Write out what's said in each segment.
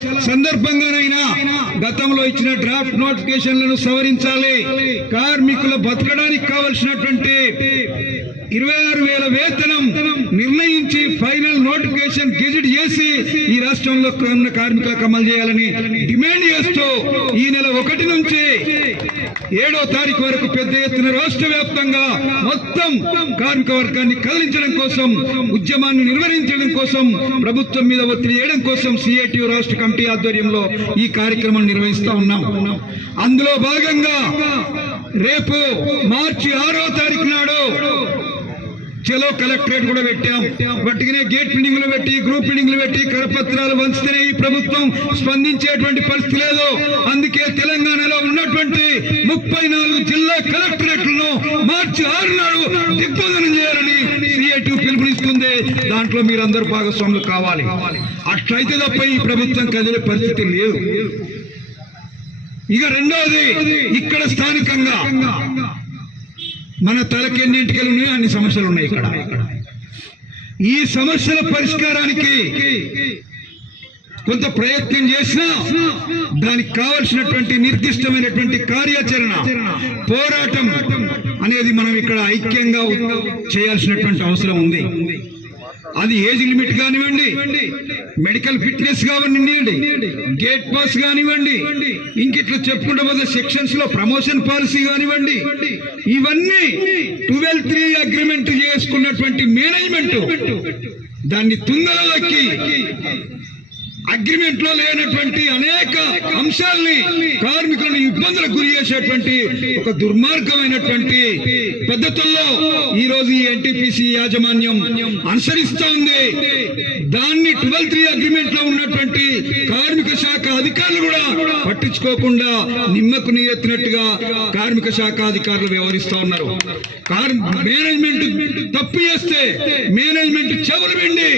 సందర్భంగానైనా గతంలో ఇచ్చిన డ్రాఫ్ట్ నోటిఫికేషన్లను సవరించాలి. కార్మికుల బతకడానికి కావలసినటువంటి 26,000 వేతనం నిర్ణయించి ఫైనల్ నోటిఫికేషన్ గెజిట్ చేసి ఈ రాష్ట్రంలో ఉన్న కార్మికులకు అమలు చేయాలని డిమాండ్ చేస్తూ ఈ నెల 1 నుంచి 7వ తారీఖు వరకు పెద్ద ఎత్తున రాష్ట్ర వ్యాప్తంగా మొత్తం కార్మిక వర్గాన్ని కదిలించడం కోసం, ఉద్యమాన్ని నిర్వహించడం కోసం, ప్రభుత్వం మీద ఒత్తిడి చేయడం కోసం సిఐటియు రాష్ట్ర కమిటీ ఆధ్వర్యంలో ఈ కార్యక్రమం నిర్వహిస్తా ఉన్నాం. అందులో భాగంగా రేపు మార్చి 6వ తారీఖు నాడు చలో కలెక్టరేట్ కూడా పెట్టాం. వట్టిగానే గేట్ బిల్డింగ్లు పెట్టి, గ్రూప్ బిల్డింగ్లు పెట్టి, కరపత్రాలు వంచితేనే ఈ ప్రభుత్వం స్పందించేటువంటి పరిస్థితి లేదు. అందుకే తెలంగాణలో ఉన్నటువంటి 34 జిల్లా కలెక్టరేట్లను మార్చి 6 నాడు దిగ్బంధనం చేయాలని సిఐటియు పిలుపునిస్తుంది. దాంట్లో మీరందరూ భాగస్వాములు కావాలి. అట్లయితే తప్ప ఈ ప్రభుత్వం కదిలే పరిస్థితి లేదు. ఇక రెండోది, ఇక్కడ స్థానికంగా మన తలకెన్నింటికలు ఉన్నాయో అన్ని సమస్యలు ఉన్నాయి. ఇక్కడ ఈ సమస్యల పరిష్కారానికి కొంత ప్రయత్నం చేసినా దానికి కావలసినటువంటి నిర్దిష్టమైనటువంటి కార్యాచరణ, పోరాటం అనేది మనం ఇక్కడ ఐక్యంగా చేయాల్సినటువంటి అవసరం ఉంది. అది ఏజ్ లిమిట్ కానివ్వండి, మెడికల్ ఫిట్నెస్ కానివ్వండి, గేట్ పాస్ కానివ్వండి, ఇంకిట్లా చెప్పుకుంటే పోతే సెక్షన్స్ లో ప్రమోషన్ పాలసీ కానివ్వండి, ఇవన్నీ 12(3) అగ్రిమెంట్ చేసుకున్నటువంటి మేనేజ్మెంట్ దాన్ని తుంగలో దక్కి అగ్రిమెంట్ లో లేనటువంటి అనేక అంశాలని కార్మికులను ఇబ్బందులకు గురి చేసేటువంటి ఒక దుర్మార్గమైనటువంటి పద్ధతుల్లో ఈ రోజు ఈ ఎన్టీపీసీ యాజమాన్యం అనుసరిస్తూ ఉంది. దాన్ని 12(3) అగ్రిమెంట్ లో ఉన్నటువంటి కార్మిక శాఖ అధికారులు కూడా పట్టించుకోకుండా నిమ్మకు నీరెత్తినట్టుగా కార్మిక శాఖ అధికారులు వ్యవహరిస్తూ ఉన్నారు. మేనేజ్మెంట్ తప్పు చేస్తే మేనేజ్మెంట్ చెవులు వెండి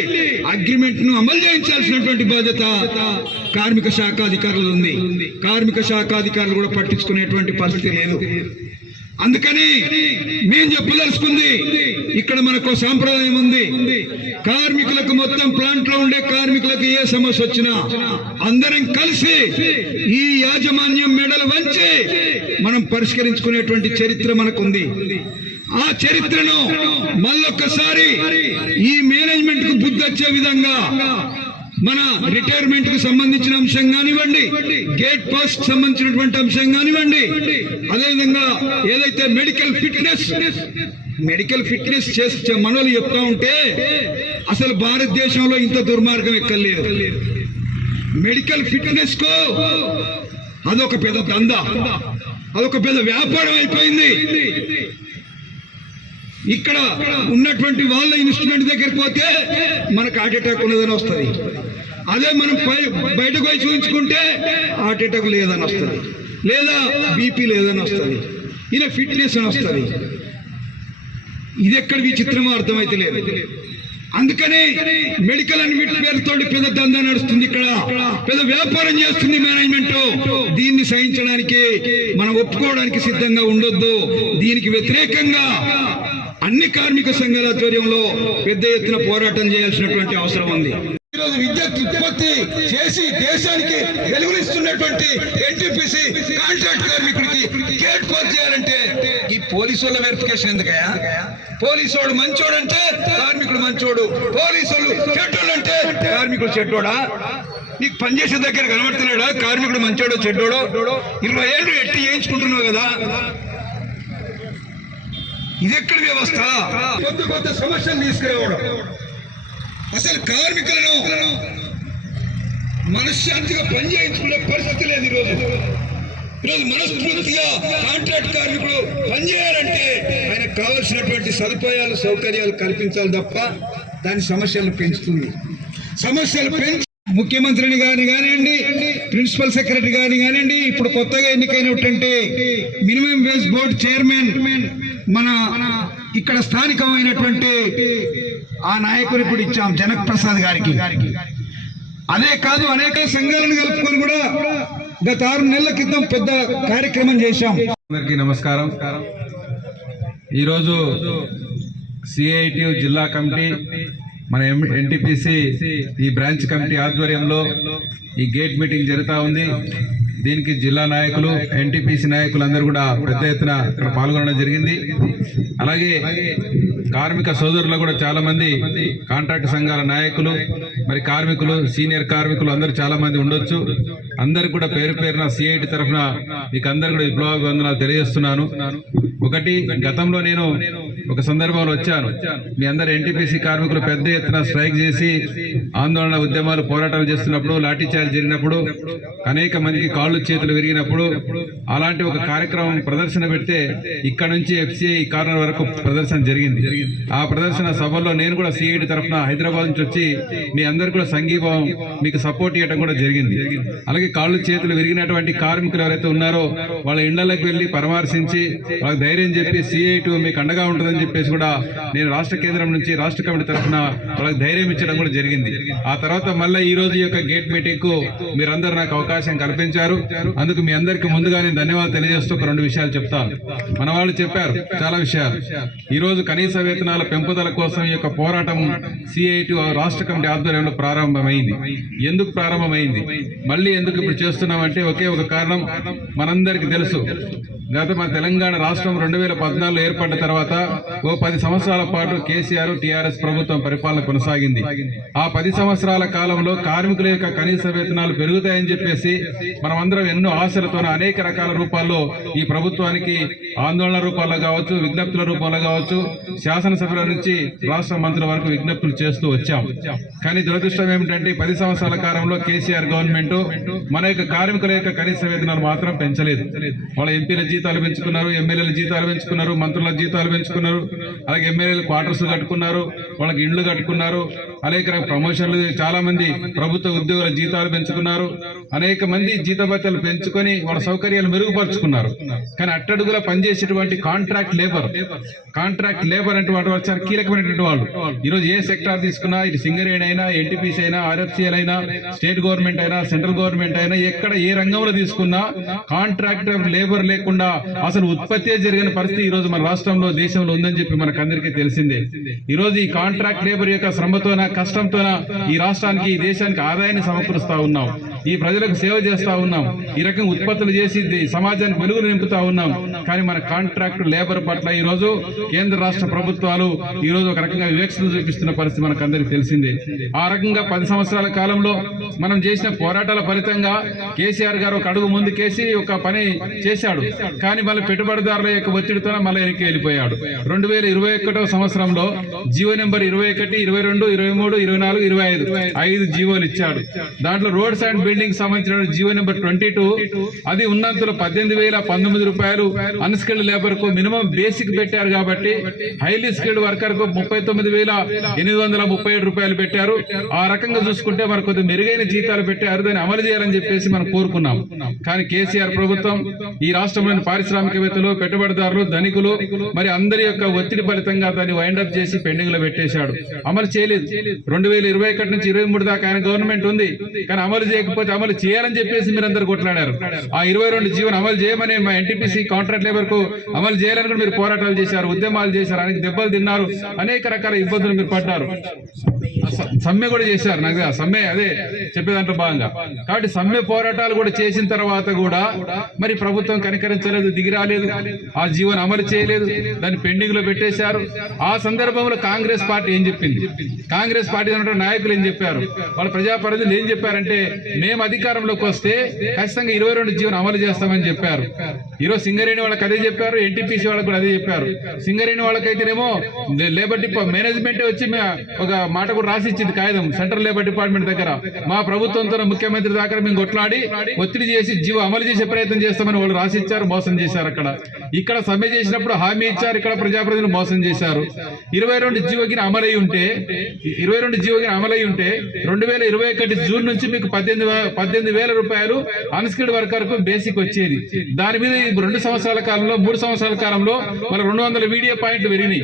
అగ్రిమెంట్ ను అమలు చేయించాల్సినటువంటి బాధ్యత కార్మిక శాఖ అధికారులు ఉంది. కార్మిక శాఖ అధికారులు కూడా పట్టించుకునేటువంటి పరిస్థితి లేదు. అందుకని మేము చెప్పదలుచుకుంది, ఇక్కడ మనకు సాంప్రదాయం ఉంది. కార్మికులకు మొత్తం ప్లాంట్ లో ఉండే కార్మికులకు ఏ సమస్య వచ్చినా అందరం కలిసి ఈ యాజమాన్యం మెడలు వంచి మనం పరిష్కరించుకునేటువంటి చరిత్ర మనకుంది. ఆ చరిత్రను మళ్ళొక్కసారి ఈ మేనేజ్మెంట్ కు బుద్ధి వచ్చే విధంగా మన రిటైర్మెంట్ కు సంబంధించిన అంశం కానివ్వండి, గేట్ పాస్ కు సంబంధించినటువంటి అంశం కానివ్వండి, అదేవిధంగా ఏదైతే మెడికల్ ఫిట్నెస్ చేస్తే మనోళ్ళు చెప్తా ఉంటే అసలు భారతదేశంలో ఇంత దుర్మార్గం ఎక్కర్లేదు. మెడికల్ ఫిట్నెస్ కు అదొక పెద్ద దందా, అదొక పెద్ద వ్యాపారం అయిపోయింది. ఇక్కడ ఉన్నటువంటి వాళ్ళ ఇన్స్ట్రుమెంట్ దగ్గరికి పోతే మనకు హార్ట్ అటాక్ ఉన్నదని వస్తుంది. అదే మనం బయటకు పోయి చూపించుకుంటే హార్ట్ అటాక్ లేదని వస్తుంది, లేదా బీపీ లేదని వస్తుంది, ఈయన ఫిట్నెస్ అని వస్తుంది. ఇది ఎక్కడ విచిత్రమో అర్థమైతే లేదు. అందుకనే మెడికల్ అని పేరుతో పెద్ద దందా నడుస్తుంది. ఇక్కడ పెద్ద వ్యాపారం చేస్తుంది మేనేజ్మెంట్. దీన్ని సహించడానికి మనం ఒప్పుకోవడానికి సిద్ధంగా ఉండొద్దు. దీనికి వ్యతిరేకంగా అన్ని కార్మిక సంఘాల ఆధ్వర్యంలో పెద్ద ఎత్తున పోరాటం చేయాల్సినటువంటి అవసరం ఉంది. ఈరోజు విద్యుత్ ఉత్పత్తి చేసి దేశానికి వెలుగునిస్తున్నటువంటి ఎన్టీపీసీ కాంట్రాక్ట్ కార్మికుడికి గేట్ పాస్ చేయాలంటే ఈ పోలీసు వాళ్ళ వెరిఫికేషన్ ఎందుకయ్యా? పోలీసు వాడు మంచోడు అంటే కార్మికుడు మంచోడు, పోలీసు వాళ్ళు చెడ్డోళ్ళు అంటే కార్మికుడు చెడ్డోడా? నీకు పనిచేసే దగ్గర కనబడుతున్నాడా కార్మికుడు మంచోడో చెడ్డోడో? 20 ఏళ్ళు ఎట్టి చేయించుకుంటున్నావు కదా. ఇది ఎక్కడ వ్యవస్థ? కొత్త సమస్యలు తీసుకురావడం, అసలు కార్మికులను మనశ్శాంతిగా పనిచేయించుకునే పరిస్థితి లేదు. ఈరోజు మనస్ఫూర్తిగా కాంట్రాక్ట్ కార్మికుడు పనిచేయాలంటే ఆయనకు కావలసినటువంటి సదుపాయాలు సౌకర్యాలు కల్పించాలి తప్ప దాని సమస్యలను పెంచుతుంది. సమస్యలు పెంచి ముఖ్యమంత్రిని కానివ్వండి, ప్రిన్సిపల్ సెక్రటరీ కానివ్వండి, ఇప్పుడు కొత్తగా ఎన్నికైనటువంటి మినిమం వేజ్ బోర్డు చైర్మన్ మన ఇక్కడ స్థానికమైనటువంటి ఆ నాయకుని కూడా ఇచ్చాం, జనక్ ప్రసాద్ గారికి. అదే కాదు, అనేక సంఘాలను కలుపుకొని కూడా గత 6 నెలల క్రితం పెద్ద కార్యక్రమం చేశాం. అందరికీ నమస్కారం. ఈరోజు సిఐటియు జిల్లా కమిటీ మన ఎన్టీపీసీ ఈ బ్రాంచ్ కమిటీ ఆధ్వర్యంలో ఈ గేట్ మీటింగ్ జరుగుతూ ఉంది. దీనికి జిల్లా నాయకులు, ఎన్టీపీసీ నాయకులు అందరూ కూడా పెద్ద ఎత్తున ఇక్కడ పాల్గొనడం జరిగింది. అలాగే కార్మిక సోదరులు కూడా చాలా మంది, కాంట్రాక్ట్ సంఘాల నాయకులు, మరి కార్మికులు, సీనియర్ కార్మికులు అందరూ చాలా మంది ఉండొచ్చు. అందరికి కూడా పేరు పేరున సిఐటి తరఫున మీకు అందరు కూడా విప్లవాభివందనాలు తెలియజేస్తున్నాను. ఒకటి, గతంలో నేను ఒక సందర్భంలో వచ్చాను. మీ అందరు ఎన్టీపీసీ కార్మికులు పెద్ద ఎత్తున స్ట్రైక్ చేసి ఆందోళన ఉద్యమాలు పోరాటాలు చేస్తున్నప్పుడు, లాఠీ చార్జ్ జరిగినప్పుడు, అనేక మందికి కాళ్ళు చేతులు విరిగినప్పుడు అలాంటి ఒక కార్యక్రమం ప్రదర్శన పెడితే ఇక్కడ నుంచి FCI కార్నర్ వరకు ప్రదర్శన జరిగింది. ఆ ప్రదర్శన సభల్లో నేను కూడా సిఐటి తరఫున హైదరాబాద్ నుంచి వచ్చి మీ అందరు కూడా సంఘీభావం, మీకు సపోర్ట్ ఇవ్వడం కూడా జరిగింది. అలాగే కాళ్ళు చేతులు విరిగినటువంటి కార్మికులు ఎవరైతే ఉన్నారో వాళ్ళ ఇళ్లలోకి వెళ్ళి పరామర్శించి వాళ్ళకి ధైర్యం చెప్పి CI2 మీకు అండగా ఉంటుందని చెప్పేసి కూడా నేను రాష్ట్ర కేంద్రం నుంచి రాష్ట్ర కమిటీ తరఫున వాళ్ళకి ధైర్యం ఇచ్చడం కూడా జరిగింది. ఆ తర్వాత మళ్ళీ ఈ రోజు యొక్క గేట్ మీటింగ్ కు మీరందరూ నాకు అవకాశం కల్పించారు. అందుకు మీ అందరికీ ముందుగా నేను ధన్యవాదాలు తెలియజేస్తూ ఒక 2 విషయాలు చెప్తాను. మన వాళ్ళు చెప్పారు చాలా విషయాలు. ఈ రోజు కనీస వేతనాల పెంపుదల కోసం ఈ యొక్క పోరాటం CI2 రాష్ట్ర కమిటీ ఆధ్వర్యంలో ప్రారంభమైంది. ఎందుకు ప్రారంభమైంది, మళ్ళీ ఎందుకు ఇప్పుడు చేస్తున్నామంటే ఒకే ఒక కారణం. మనందరికీ తెలుసు, మన తెలంగాణ రాష్ట్రం 2014లో ఏర్పడ్డ తర్వాత 10 సంవత్సరాల పాటు కేసీఆర్ TRS ప్రభుత్వం పరిపాలన కొనసాగింది. ఆ 10 సంవత్సరాల కాలంలో కార్మికుల యొక్క కనీస వేతనాలు పెరుగుతాయని చెప్పేసి మనం అందరం ఎన్నో ఆశలతో అనేక రకాల రూపాల్లో ఈ ప్రభుత్వానికి ఆందోళన రూపాల్లో కావచ్చు, విజ్ఞప్తుల రూపంలో కావచ్చు, శాసనసభల నుంచి రాష్ట్ర మంత్రుల వరకు విజ్ఞప్తులు చేస్తూ వచ్చాం. కానీ దురదృష్టం ఏమిటంటే 10 సంవత్సరాల కాలంలో కేసీఆర్ గవర్నమెంట్ మన యొక్క కార్మికుల యొక్క కనీస వేతనాలు మాత్రం పెంచలేదు. వాళ్ళ ఎంపీల జీతాలు పెంచుకున్నారు, ఎమ్మెల్యేల జీతాలు పెంచుకున్నారు, మంత్రుల జీతాలు పెంచుకున్నారు, అలాగే ఎమ్మెల్యేలు క్వార్టర్స్ కట్టుకున్నారు, వాళ్ళకి ఇండ్లు కట్టుకున్నారు, అనేక ప్రమోషన్లు, చాలా మంది ప్రభుత్వ ఉద్యోగుల జీతాలు పెంచుకున్నారు, అనేక మంది జీతభత్యాలు పెంచుకొని వాళ్ళ సౌకర్యాలు మెరుగుపరుచుకున్నారు. కానీ అట్టడుగులా పనిచేసేటువంటి కాంట్రాక్ట్ లేబర్ అంటే వాటి చాలా కీలకమైనటువంటి వాళ్ళు. ఈరోజు ఏ సెక్టార్ తీసుకున్నా, ఇది సింగరేణి అయినా, ఎన్టీపీసీ అయినా, RFCL అయినా, స్టేట్ గవర్నమెంట్ అయినా, సెంట్రల్ గవర్నమెంట్ అయినా, ఎక్కడ ఏ రంగంలో తీసుకున్నా కాంట్రాక్టర్ లేబర్ లేకుండా అసలు ఉత్పత్తి జరిగిన పరిస్థితి ఈ రోజు మన రాష్ట్రంలో, దేశంలో ఉందని చెప్పి మనకు అందరికీ తెలిసిందే. ఈ రోజు ఈ కాంట్రాక్ట్ లేబర్ యొక్క శ్రమతోన, కష్టంతోన ఈ రాష్ట్రానికి, ఈ దేశానికి ఆదాయాన్ని సమకూరుస్తా ఉన్నాం, ఈ ప్రజలకు సేవ చేస్తా ఉన్నాం, ఈ రకంగా ఉత్పత్తులు చేసి సమాజానికి వెలుగులు నింపుతా ఉన్నాం. కానీ మన కాంట్రాక్ట్ లేబర్ పట్ల ఈ రోజు కేంద్ర రాష్ట్ర ప్రభుత్వాలు ఈ రోజు ఒక రకంగా వివక్షత చూపిస్తున్న పరిస్థితి మనకు అందరికీ తెలిసిందే. ఆ రకంగా 10 సంవత్సరాల కాలంలో మనం చేసిన పోరాటాల ఫలితంగా కేసీఆర్ గారు ఒక అడుగు ముందుకేసి ఒక పని చేశాడు. కానీ మళ్ళీ పెట్టుబడిదారుల యొక్క ఒత్తిడితో మళ్ళీ వెనక్కి వెళ్ళిపోయాడు. 2021వ సంవత్సరంలో జీవో నెంబర్ 21, 22, 23, 24, 25 5 జీవోలు ఇచ్చాడు. దాంట్లో రోడ్స్ అండ్ బిల్డింగ్ సంబంధించిన జీవో నెంబర్ 22 అది ఉన్నంతలో 18,019 రూపాయలు అన్స్కిల్డ్ లేబర్ కు మినిమం బేసిక్ పెట్టారు. కాబట్టి హైలీ స్కిల్డ్ వర్కర్ కు 39,837 రూపాయలు పెట్టారు. ఆ రకంగా చూసుకుంటే మనకు కొద్దిగా మెరుగైన జీతాలు పెట్టారు. దాన్ని అమలు చేయాలని చెప్పేసి మనం కోరుకున్నాం. కానీ కేసీఆర్ ప్రభుత్వం ఈ రాష్ట్రంలోని పారిశ్రామికవేత్తలు, పెట్టుబడిదారులు, ధనికులు మరి అందరి యొక్క ఒత్తిడి ఫలితంగా దాన్ని వైండప్ చేసి పెండింగ్ లో పెట్టేశాడు. అమలు చేయలేదు. 2021 నుంచి 23 దాకా ఆయన గవర్నమెంట్ ఉంది. కానీ అమలు చేయకపోతే అమలు చేయాలని చెప్పేసి మీరందరూ కొట్లాడారు. ఆ 22 జీవోను అమలు చేయమని మా ఎన్టీపీసీ కాంట్రాక్ట్ లేబర్ కు అమలు చేయాలని కూడా మీరు పోరాటాలు చేశారు, ఉద్యమాలు చేశారు, అనేక దెబ్బలు తిన్నారు, అనేక రకాల ఇబ్బందులు మీరు పడ్డారు. సమ్మె కూడా చేశారు. నాకు సమ్మె అదే చెప్పేదాంట్లో భాగంగా. కాబట్టి సమ్మె పోరాటాలు కూడా చేసిన తర్వాత కూడా మరి ప్రభుత్వం కనికరించలేదు, దిగిరాలేదు, ఆ జీవోను అమలు చేయలేదు, దాన్ని పెండింగ్ లో పెట్టేశారు. ఆ సందర్భంలో కాంగ్రెస్ పార్టీ ఏం చెప్పింది, కాంగ్రెస్ పార్టీ నాయకులు ఏం చెప్పారు, వాళ్ళ ప్రజాప్రతినిధులు ఏం చెప్పారంటే మేము అధికారంలోకి వస్తే ఖచ్చితంగా 22 జీవోను అమలు చేస్తామని చెప్పారు. ఈరోజు సింగరేణి వాళ్ళకి అదే చెప్పారు, ఎన్టీపీసీ వాళ్ళకి కూడా అదే చెప్పారు. సింగరేణి వాళ్ళకైతేనేమో లేబర్ మేనేజ్మెంట్ వచ్చి ఒక మాట కూడా రాసి ఇచ్చింది కాగితం సెంట్రల్ లేబర్ డిపార్ట్మెంట్ దగ్గర. మా ప్రభుత్వంతో ముఖ్యమంత్రి దాకా మేము కొట్లాడి ఒత్తిడి చేసి జీవో అమలు చేసే ప్రయత్నం చేస్తామని వాళ్ళు రాసి ఇచ్చారు, మోసం చేశారు. ఇక్కడ సమ్మె చేసినప్పుడు హామీ ఇచ్చారు, ఇక్కడ ప్రజాప్రతినిధులు మోసం చేశారు. 22 జీవోకి అమలై ఉంటే 2021 జూన్ నుంచి మీకు 18,000 రూపాయలు అన్స్కిల్డ్ వర్కర్ కు బేసిక్ వచ్చేది. దాని మీద 2 సంవత్సరాల కాలంలో, 3 సంవత్సరాల కాలంలో మన 200 వీడియో పాయింట్లు పెరిగినాయి.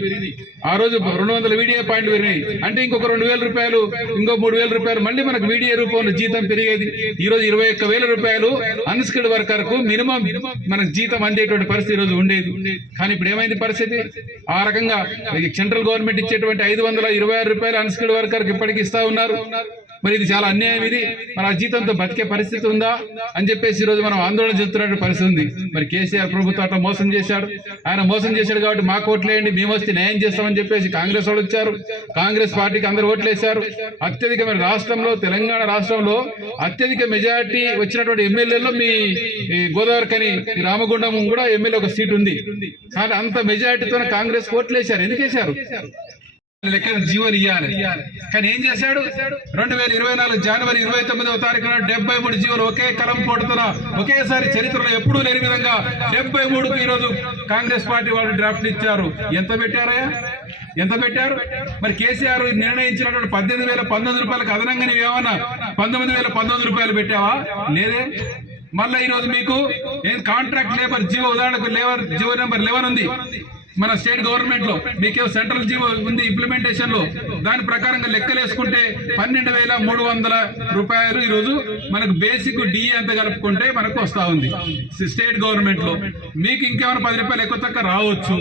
ఆ రోజు 200 వీడియో పాయింట్లు పెరిగినాయి. అంటే ఇంకొక 2,000 రూపాయలు, ఇంకో 3,000 రూపాయలు మళ్ళీ మనకు వీడియో రూపంలో జీతం పెరిగేది. ఈ రోజు 21,000 రూపాయలు అన్స్కిల్డ్ వర్కర్ కు మినిమం మనకు జీతం అందేటువంటి పరిస్థితి ఈ రోజు ఉండేది. కానీ ఇప్పుడు ఏమైంది పరిస్థితి? ఆ రకంగా సెంట్రల్ గవర్నమెంట్ ఇచ్చేటువంటి 526 రూపాయలు అన్స్కిల్డ్ వర్కర్ కి ఇప్పటికి ఇస్తా ఉన్నారు. మరి ఇది చాలా అన్యాయం. ఇది మన ఆ జీతంతో బతికే పరిస్థితి ఉందా అని చెప్పేసి ఈరోజు మనం ఆందోళన చెందుతున్న పరిస్థితి ఉంది. మరి కేసీఆర్ ప్రభుత్వం అట్లా మోసం చేశాడు. ఆయన మోసం చేశాడు కాబట్టి మాకు ఓట్లేయండి, మేము వస్తే న్యాయం చేస్తామని చెప్పేసి కాంగ్రెస్ వాళ్ళు వచ్చారు. కాంగ్రెస్ పార్టీకి అందరూ ఓట్లేశారు. అత్యధికమైన రాష్ట్రంలో, తెలంగాణ రాష్ట్రంలో అత్యధిక మెజారిటీ వచ్చినటువంటి ఎమ్మెల్యేలో మీ గోదావరికని రామగుండం కూడా ఎమ్మెల్యే ఒక సీట్ ఉంది. కానీ అంత మెజారిటీతో కాంగ్రెస్ ఓట్లేశారు. ఎందుకు వేశారు? లెక్క జీవోలు ఇవ్వాలి. కానీ ఏం చేశాడు? 2024 జనవరి 29వ తారీఖున 73 జీవోలు ఒకే కలం పోటుతున్న ఒకేసారి చరిత్రలో ఎప్పుడూ లేని విధంగా 73కు ఈరోజు కాంగ్రెస్ పార్టీ వాళ్ళు డ్రాఫ్ట్ ఇచ్చారు. ఎంత పెట్టారు? మరి కేసీఆర్ నిర్ణయించినటువంటి 18,019 రూపాయలకు అదనంగా నీవేమన్నా 19,019 రూపాయలు పెట్టావా? లేదే. మళ్ళీ ఈరోజు మీకు కాంట్రాక్ట్ లేబర్ జీవో, ఉదాహరణకు లేబర్ జీవో నెంబర్ 11 ఉంది మన స్టేట్ గవర్నమెంట్ లో. మీకు సెంట్రల్ జీవో ఉంది ఇంప్లిమెంటేషన్ లో. దాని ప్రకారంగా లెక్కలేసుకుంటే 12,300 రూపాయలు ఈరోజు మనకు బేసిక్ డిఏ అంత కలుపుకుంటే మనకు వస్తా ఉంది స్టేట్ గవర్నమెంట్ లో. మీకు ఇంకేమైనా 10 రూపాయలు ఎక్కువ తక్కువ రావచ్చు,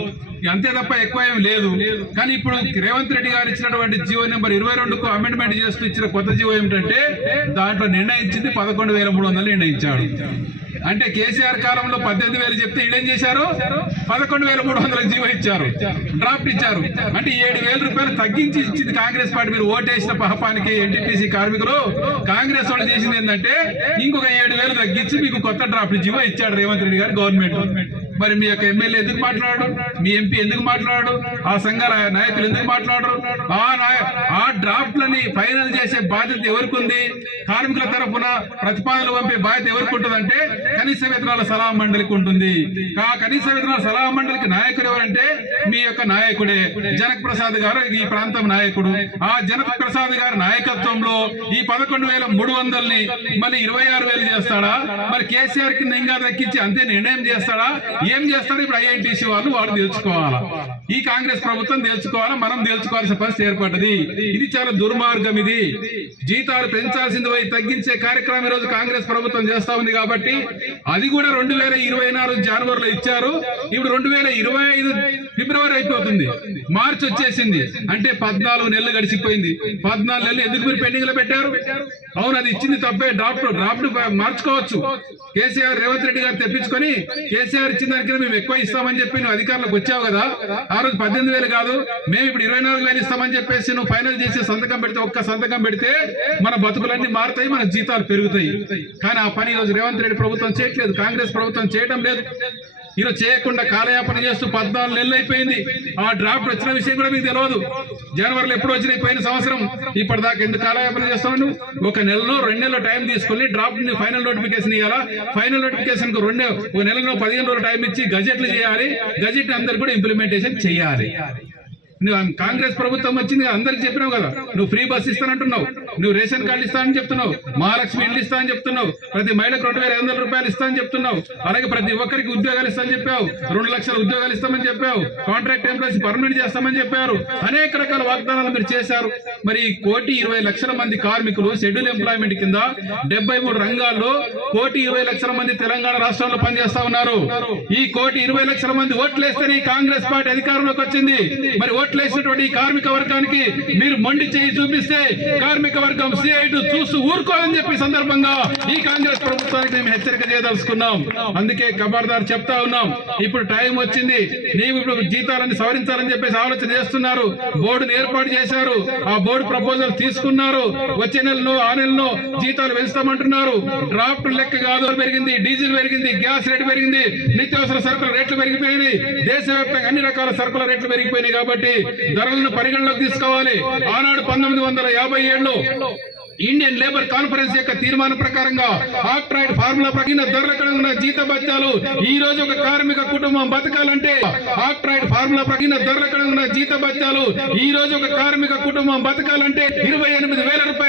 అంతే తప్ప ఎక్కువ ఏం లేదు. కానీ ఇప్పుడు రేవంత్ రెడ్డి గారు ఇచ్చినటువంటి జీవో నెంబర్ 22కు అమెండ్మెంట్ చేస్తూ ఇచ్చిన కొత్త జీవో ఏమిటంటే దాంట్లో నిర్ణయించింది 11,300 నిర్ణయించాడు. అంటే కేసీఆర్ కాలంలో 18,000 చెప్తే ఈడేం చేశారు? 11,300 జీవో ఇచ్చారు, డ్రాఫ్ట్ ఇచ్చారు. అంటే 7,000 రూపాయలు తగ్గించి ఇచ్చింది కాంగ్రెస్ పార్టీ. మీరు ఓటేసిన పాపానికి ఎన్టీపీసీ కార్మికులు కాంగ్రెస్ వాళ్ళు చేసింది ఏంటంటే ఇంకొక 7,000 తగ్గించి మీకు కొత్త డ్రాఫ్ట్ జీవో ఇచ్చాడు రేవంత్ రెడ్డి గారు గవర్నమెంట్. మరి మీ యొక్క ఎమ్మెల్యే ఎందుకు మాట్లాడు? మీ ఎంపీ ఎందుకు మాట్లాడు? ఆ సంఘాల నాయకులు ఎందుకు మాట్లాడరు? ఆ డ్రాఫ్ట్లని ఫైనల్ చేసే బాధ్యత ఎవరికి ఉంది? కార్మికుల తరఫున ప్రతిపాదనలు పంపే బాధ్యత ఎవరికి ఉంటుందంటే కనీస వేతనాల సలహా మండలికి ఉంటుంది. ఆ కనీస వేతనాల సలహా మండలికి నాయకుడు ఎవరంటే మీ యొక్క నాయకుడే జనక్ ప్రసాద్ గారు, ఈ ప్రాంతం నాయకుడు. ఆ జనక్ ప్రసాద్ గారి నాయకత్వంలో ఈ 11,300ని మళ్ళీ 26,000 చేస్తాడా? మరి కేసీఆర్ కింద ఇంకా దక్కించి అంతే నిర్ణయం చేస్తాడా? ఏం చేస్తాడు? ఇప్పుడు ఐఎన్టీసీ వాళ్ళు తెలుసుకోవాలా, ఈ కాంగ్రెస్ ప్రభుత్వం తెలుసుకోవాలా, మనం తెలుసుకోవాల్సిన పరిస్థితి ఏర్పడ్డది. ఇది చాలా దుర్మార్గం. ఇది జీతాలు పెంచాల్సింది పోయి తగ్గించే కార్యక్రమం ఈ రోజు కాంగ్రెస్ ప్రభుత్వం చేస్తా ఉంది. కాబట్టి అది కూడా 2024 జనవరిలో ఇచ్చారు. ఇప్పుడు 2025 ఫిబ్రవరి అయిపోతుంది, మార్చి వచ్చేసింది. అంటే 14 నెలలు గడిచిపోయింది. 14 నెలలు ఎందుకు మీరు పెండింగ్ లో పెట్టారు? అవును, అది ఇచ్చింది తప్పే. డ్రాఫ్ట్ మార్చుకోవచ్చు. కేసీఆర్ రేవంత్ రెడ్డి గారు తెప్పించుకొని కేసీఆర్ ఇచ్చిన దానికి మేము ఎక్కువ ఇస్తామని చెప్పి నువ్వు అధికారంలోకి వచ్చావు కదా. ఆ రోజు 18,000 కాదు, మేము ఇప్పుడు 24,000 ఇస్తామని చెప్పేసి నువ్వు ఫైనల్ చేసి సంతకం పెడితే, ఒక్క సంతకం పెడితే మన బతుకులన్నీ మారుతాయి, మన జీతాలు పెరుగుతాయి. కానీ ఆ పని ఈరోజు రేవంత్ రెడ్డి ప్రభుత్వం చేయట్లేదు, కాంగ్రెస్ ప్రభుత్వం చేయడం లేదు. ఈరోజు చేయకుండా కాలయాపన చేస్తూ 14 నెలలు అయిపోయింది. ఆ డ్రాఫ్ట్ వచ్చిన విషయం కూడా మీకు తెలియదు. జనవరిలో ఎప్పుడు వచ్చినాయి? పోయిన సంవత్సరం. ఇప్పటిదాకా ఎందుకు కాలయాపన చేస్తాను? 1 నెలలో 2 నెలలు టైం తీసుకుని డ్రాఫ్ట్ ని ఫైనల్ నోటిఫికేషన్ ఇవ్వాలా. ఫైనల్ నోటిఫికేషన్ కు 1 నెలలో 15 రోజులు టైం ఇచ్చి గజెట్లు చేయాలి. గజెట్ అందరు కూడా ఇంప్లిమెంటేషన్ చేయాలి. నువ్వు కాంగ్రెస్ ప్రభుత్వం వచ్చింది, అందరికి చెప్పినావు కదా, నువ్వు ఫ్రీ బస్ ఇస్తానంటున్నావు, నువ్వు రేషన్ కార్డు ఇస్తానని చెప్తున్నావు, మహాలక్ష్మి ఇల్లు ఇస్తానని చెప్తున్నావు, ప్రతి మహిళకు 2,500 రూపాయలు ఇస్తానని చెప్తున్నావు, అలాగే ప్రతి ఒక్కరికి ఉద్యోగాలు ఇస్తామని చెప్పావు, 2 లక్షల ఉద్యోగాలు ఇస్తామని చెప్పావు, కాంట్రాక్ట్ ఎంప్లాయీస్ పర్మనెంట్ చేస్తామని చెప్పారు. అనేక రకాల వాగ్దానాలు మీరు చేశారు. మరి 1,20,00,000 మంది కార్మికులు షెడ్యూల్ ఎంప్లాయ్మెంట్ కింద 73 రంగాల్లో 1,20,00,000 మంది తెలంగాణ రాష్ట్రంలో పనిచేస్తా ఉన్నారు. ఈ 1,20,00,000 మంది ఓట్లేస్తేనే కాంగ్రెస్ పార్టీ అధికారంలోకి వచ్చింది. మరి ఓట్లేసినటువంటి కార్మిక వర్గానికి మీరు మొండి చేయి చూపిస్తే కార్మిక వర్గం సిఐటు చూస్తూ ఊరుకోవాలని చెప్పి సందర్భంగా ఈ కాంగ్రెస్ ప్రభుత్వానికి మేము హెచ్చరిక చేయదలుచుకున్నాం. అందుకే ఖబర్దార్ చెప్తా ఉన్నాం. ఇప్పుడు టైం వచ్చింది. నీవు ఇప్పుడు జీతాలను సవరించాలని చెప్పేసి ఆలోచన చేస్తున్నారు. బోర్డును ఏర్పాటు చేశారు. ఆ బోర్డు ప్రపోజల్ తీసుకున్నారు. వచ్చే నెలలో ఆ నెలలో జీతాలు పెంచుతామంటున్నారు. డ్రాఫ్ట్ లెక్క కాదు పెరిగింది, డీజిల్ పెరిగింది, గ్యాస్ రేటు పెరిగింది, నిత్యావసర సరుకుల రేట్లు పెరిగిపోయినాయి. దేశవ్యాప్తంగా అన్ని రకాల సరుకుల రేట్లు పెరిగిపోయినాయి. కాబట్టి ధరలను పరిగణలోకి తీసుకోవాలి. ఆనాడు 1957లో ఇండియన్ లేబర్ కాన్ఫరెన్స్ యొక్క తీర్మానం ప్రకారంగా ఆక్ట్రాయిడ్ ఫార్ములా ప్రకారం ధరల ఉన్న జీత భత్యాలు ఈ రోజు ఒక కార్మిక కుటుంబం బతకాలంటే ఆక్ట్రాయిడ్ ఫార్ములా ప్రకారం ధరల ఉన్న జీత భత్యాలు ఈ రోజు ఒక కార్మిక కుటుంబం బతకాలంటే 28,000 రూపాయలు